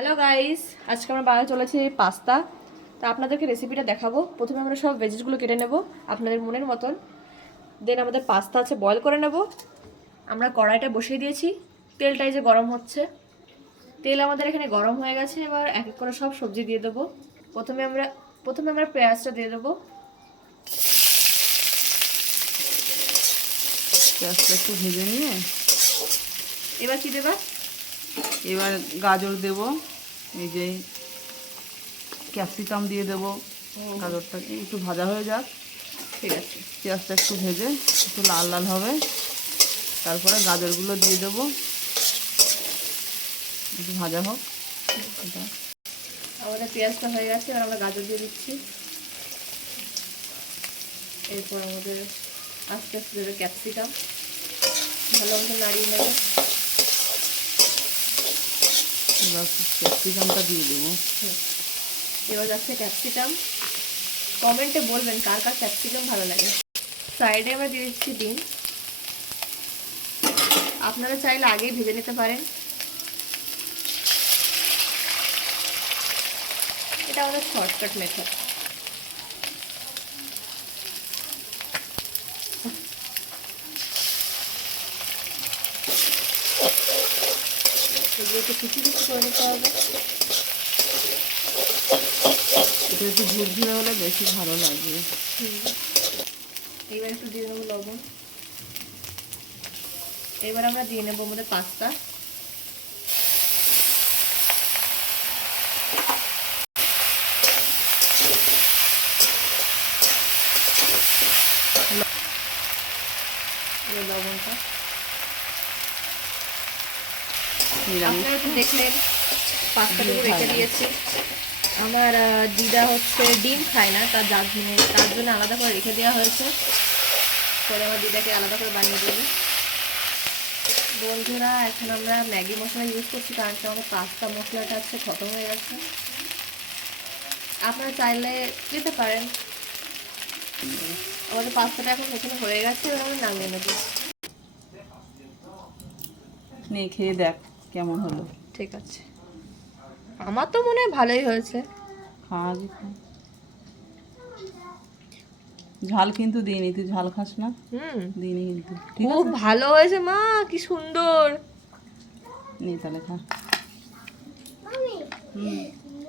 Hello guys, আজকে আমরা বানাতে চলেছি পাস্তা। তো আপনাদেরকে রেসিপিটা দেখাবো। প্রথমে আমরা সব ভেজিসগুলো কেটে নেব আপনাদের মনের মতন। দেন আমাদের পাস্তা আছে, বয়েল করে নেব। আমরা কড়াইটা বসিয়ে দিয়েছি, তেলটাই যে গরম হচ্ছে। তেল আমাদের এখানে গরম হয়ে গেছে। এবার এক এক করে সব সবজি দিয়ে দেবো। প্রথমে আমরা পেঁয়াজটা দিয়ে দেবো। পেঁয়াজটা একটু ভেজে নিয়ে এবার কি দেবা? এবার গাজর দেব, এই যে ক্যাপসিকাম দিয়ে দেব। গাজরটা একটু ভাজা হয়ে যাক, ঠিক আছে। পেঁয়াজটা একটু ভেজে একটু লাল লাল হবে, তারপরে গাজরগুলো দিয়ে দেব, একটু ভাজা হোক। আমাদের পেঁয়াজটা হয়ে গেছে, এবার আমরা গাজর দিয়ে দিচ্ছি। এরপর আমাদের আস্তে আস্তে দেবে ক্যাপসিকাম, ভালো মতো নাড়িয়ে নেবে। এবার ক্যাপসিকামটা দিয়ে দেবো। এবার যাচ্ছে ক্যাপসিকাম। কমেন্টে বলবেন কার কার ক্যাপসিকাম ভালো লাগে। সাইডে আমরা দিয়ে দিচ্ছি ডিম। আপনারা চাইলে আগেই ভেজে নিতে পারেন। এটা আমাদের শর্টকাট মেথড। এগুলোকে কুচি কুচি করে নিতে হবে। এটা একটু ঝুরঝুরে হলে বেশি ভালো লাগবে। এইবার একটু দিয়ে নেবো লবণ। এবার আমরা দিয়ে নেবো আমাদের পাস্তা। লবণটা আপনারা একটু দেখলেন, পাস্তাটুকু রেখে দিয়েছি। আমার দিদা হচ্ছে ডিম খায় না, তার জন্য আলাদা করে রেখে দেওয়া হয়েছে। পরে আমার দিদাকে আলাদা করে বানিয়ে দেবো। বন্ধুরা, এখন আমরা ম্যাগি মশলা ইউজ করছি, কারণ কি আমাদের পাস্তা মশলাটা হচ্ছে খতম হয়ে গেছে। আপনারা চাইলে দিতে পারেন। আমাদের পাস্তাটা এখন এখানে হয়ে গেছে, এবার আমরা নামিয়ে নেবো। নিয়ে খেয়ে দেখ কেমন হলো। ঠিক আছে, আমার তো মনে হয় ভালোই হয়েছে। খাওয়া ঝাল কিন্তু দিইনি, তুই ঝাল খাস না। দিইনি কিন্তু। খুব ভালো হয়েছে মা, কি সুন্দর। নে তাহলে খা।